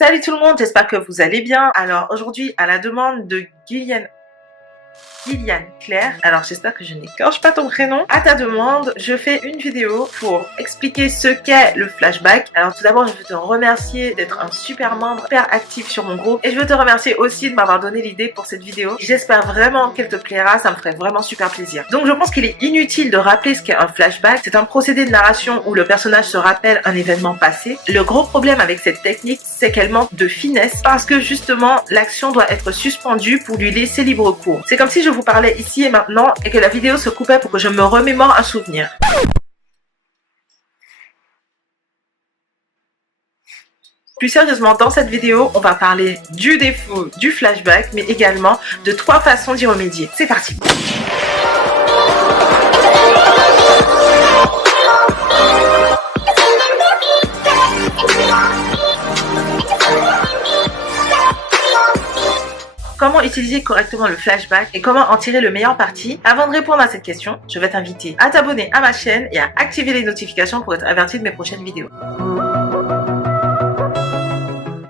Salut tout le monde, j'espère que vous allez bien. Alors aujourd'hui, à la demande de Gillian Claire, alors j'espère que je n'écorche pas ton prénom. À ta demande, je fais une vidéo pour expliquer ce qu'est le flashback. Alors tout d'abord, je veux te remercier d'être un super membre, super actif sur mon groupe. Et je veux te remercier aussi de m'avoir donné l'idée pour cette vidéo. J'espère vraiment qu'elle te plaira, ça me ferait vraiment super plaisir. Donc je pense qu'il est inutile de rappeler ce qu'est un flashback. C'est un procédé de narration où le personnage se rappelle un événement passé. Le gros problème avec cette technique, c'est qu'elle manque de finesse parce que justement, l'action doit être suspendue pour lui laisser libre cours. C'est comme si je vous parlais ici et maintenant et que la vidéo se coupait pour que je me remémore un souvenir. Plus sérieusement, dans cette vidéo, on va parler du défaut du flashback, mais également de 3 façons d'y remédier. C'est parti! Comment utiliser correctement le flashback et comment en tirer le meilleur parti? Avant de répondre à cette question, je vais t'inviter à t'abonner à ma chaîne et à activer les notifications pour être averti de mes prochaines vidéos.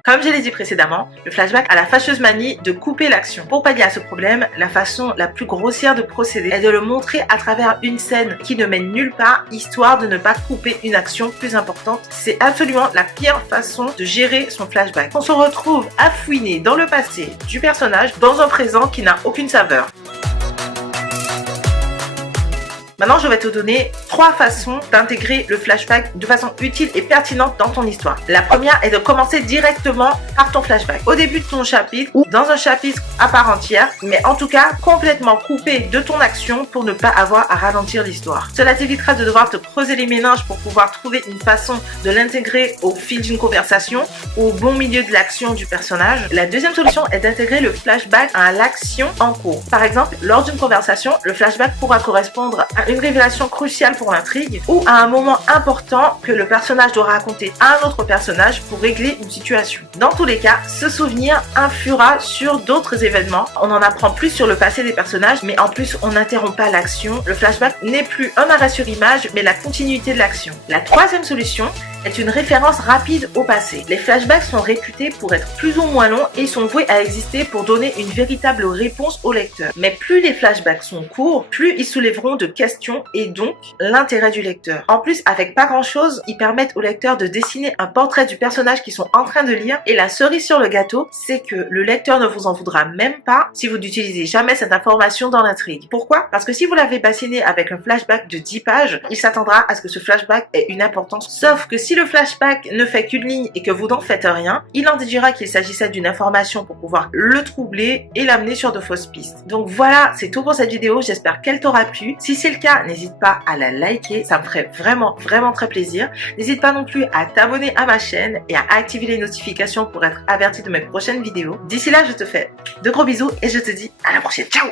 Comme je l'ai dit précédemment, le flashback a la fâcheuse manie de couper l'action. Pour pallier à ce problème, la façon la plus grossière de procéder est de le montrer à travers une scène qui ne mène nulle part, histoire de ne pas couper une action plus importante. C'est absolument la pire façon de gérer son flashback. On se retrouve à fouiner dans le passé du personnage dans un présent qui n'a aucune saveur. Maintenant, je vais te donner 3 façons d'intégrer le flashback de façon utile et pertinente dans ton histoire. La première est de commencer directement par ton flashback. Au début de ton chapitre ou dans un chapitre à part entière, mais en tout cas complètement coupé de ton action pour ne pas avoir à ralentir l'histoire. Cela t'évitera de devoir te creuser les méninges pour pouvoir trouver une façon de l'intégrer au fil d'une conversation ou au bon milieu de l'action du personnage. La deuxième solution est d'intégrer le flashback à l'action en cours. Par exemple, lors d'une conversation, le flashback pourra correspondre à une révélation cruciale pour l'intrigue ou à un moment important que le personnage doit raconter à un autre personnage pour régler une situation. Dans tous les cas, ce souvenir influera sur d'autres événements. On en apprend plus sur le passé des personnages, mais en plus on n'interrompt pas l'action. Le flashback n'est plus un arrêt sur image, mais la continuité de l'action. La troisième solution est une référence rapide au passé. Les flashbacks sont réputés pour être plus ou moins longs et sont voués à exister pour donner une véritable réponse au lecteur. Mais plus les flashbacks sont courts, plus ils soulèveront de questions et donc l'intérêt du lecteur. En plus, avec pas grand chose, ils permettent au lecteur de dessiner un portrait du personnage qu'ils sont en train de lire. Et la cerise sur le gâteau, c'est que le lecteur ne vous en voudra même pas si vous n'utilisez jamais cette information dans l'intrigue. Pourquoi? Parce que si vous l'avez bassiné avec un flashback de 10 pages, il s'attendra à ce que ce flashback ait une importance. Sauf que si le flashback ne fait qu'une ligne et que vous n'en faites rien, il en déduira qu'il s'agissait d'une information pour pouvoir le troubler et l'amener sur de fausses pistes. Donc voilà, c'est tout pour cette vidéo. J'espère qu'elle t'aura plu. Si c'est le cas, n'hésite pas à la liker. Ça me ferait vraiment très plaisir. N'hésite pas non plus à t'abonner à ma chaîne et à activer les notifications pour être averti de mes prochaines vidéos. D'ici là, je te fais de gros bisous et je te dis à la prochaine. Ciao!